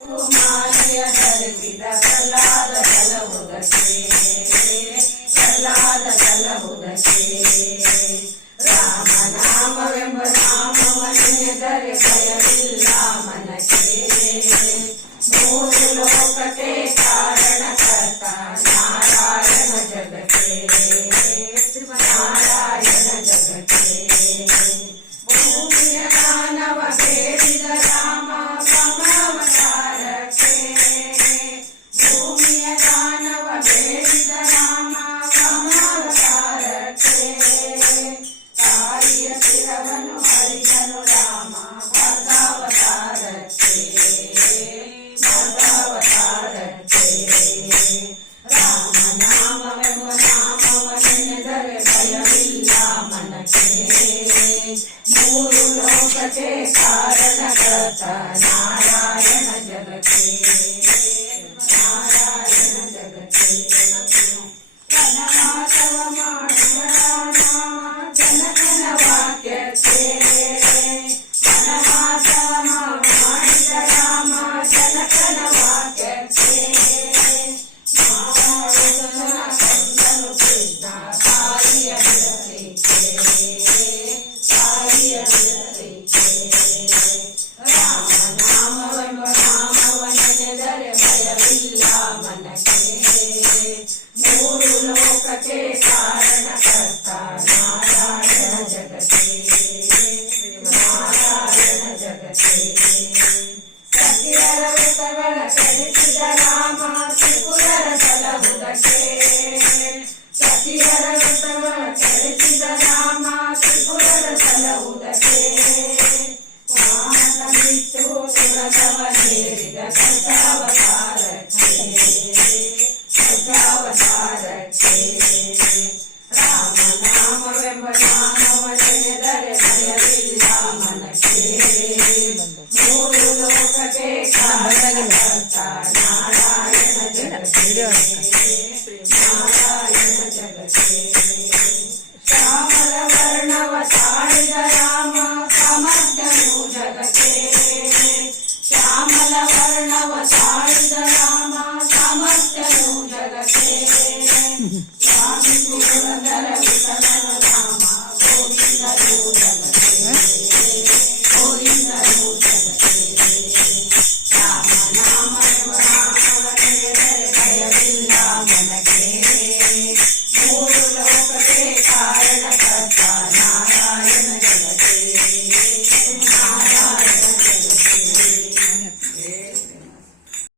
ಮಾಲೆಯ ಧರಿಸಿದ ಕಲ್ಲಾದ ಕಲಹುದಕ್ಕೆ ಕಲ್ಲಾದ ಕಲಹುದಕ್ಕೆ ರಾಮನಾಮವೆಂಬ ನಾಮವನ್ನೆದರೆ ಭಯವಿಲ್ಲ ಮನಕ್ಕೆ ಮೂರು ಲೋಕಕ್ಕೆ ಕಾರಣಕರ್ತ ನಾರಾಯಣ ಜಗಕ್ಕೆ ನಾರಾಯಣ ಜಗಕ್ಕೆ ಭೂಮಿಯ ದಾನವ ಬೇಡಿದ ರಾಮ ಸಮವತಾರಕ್ಕೆ ಭೂಮಿಯ ದಾನವ ಬೇಡಿದ ರಾಮ ಸಮವತಾರಕ್ಕೆ ತಾಯಿಯ ಶಿರವನ್ನು ಹರಿದನು ರಾಮ ಭಗವತಾರಕ್ಕೆ ಭಗವತಾರಕ್ಕೆ ರಾಮನಾಮವೆಂಬ ನಾಮವನ್ನೆದರೆ ಭಯವಿಲ್ಲ ಮನಕ್ಕೆ ಮೂರು ಲೋಕಕ್ಕೆ ಕಾರಣಕರ್ತ ನಾರಾಯಣ ಜಗಕ್ಕೆ ನಾರಾಯಣ ಜಗಕ್ಕೆ ವನವಾಸವ ಮಾಡುವ ರಾಮ ಜನಕನ ವಾಕ್ಯಕ್ಕೆ ವನವಾಸವ ಮಾಡಿದ ರಾಮ ಜನಕನ ವಾಕ್ಯಕ್ಕೆ ಮಾವನು ಕೃಷ್ಣ ತಾಯಿಯ ಬಿಡಲಿಕ್ಕೆ ತಾಯಿಯ ಬಿಡಲಿಕ್ಕೆ ರಾಮನಾಮವೆಂಬ ನಾಮವನ್ನೆದರೆ ಭಯವಿಲ್ಲ ಮನಕ್ಕೆ ಮೂರು ಲೋಕಕ್ಕೆ ಕಾರಣಕರ್ತ ನಾರಾಯಣ ಜಗಕ್ಕೆ ನಾರಾಯಣ ಜಗಕ್ಕೆ ಸತಿಯರ ವ್ರತಗಳ ಕಳಿಸಿದ ರಾಮ ತ್ರಿಪುರರ ಸಲಹುದಕ್ಕೆ ಸತಿಯರ ವ್ರತಗಳ ಕಳಿಸಿದ ರಾಮ ತ್ರಿಪುರರ ಸಲಹುದಕ್ಕೆ ಮಾನಸ ಬಿಟ್ಟು ಸುರಸವ ಸೇರಿದ ಕರ್ತವ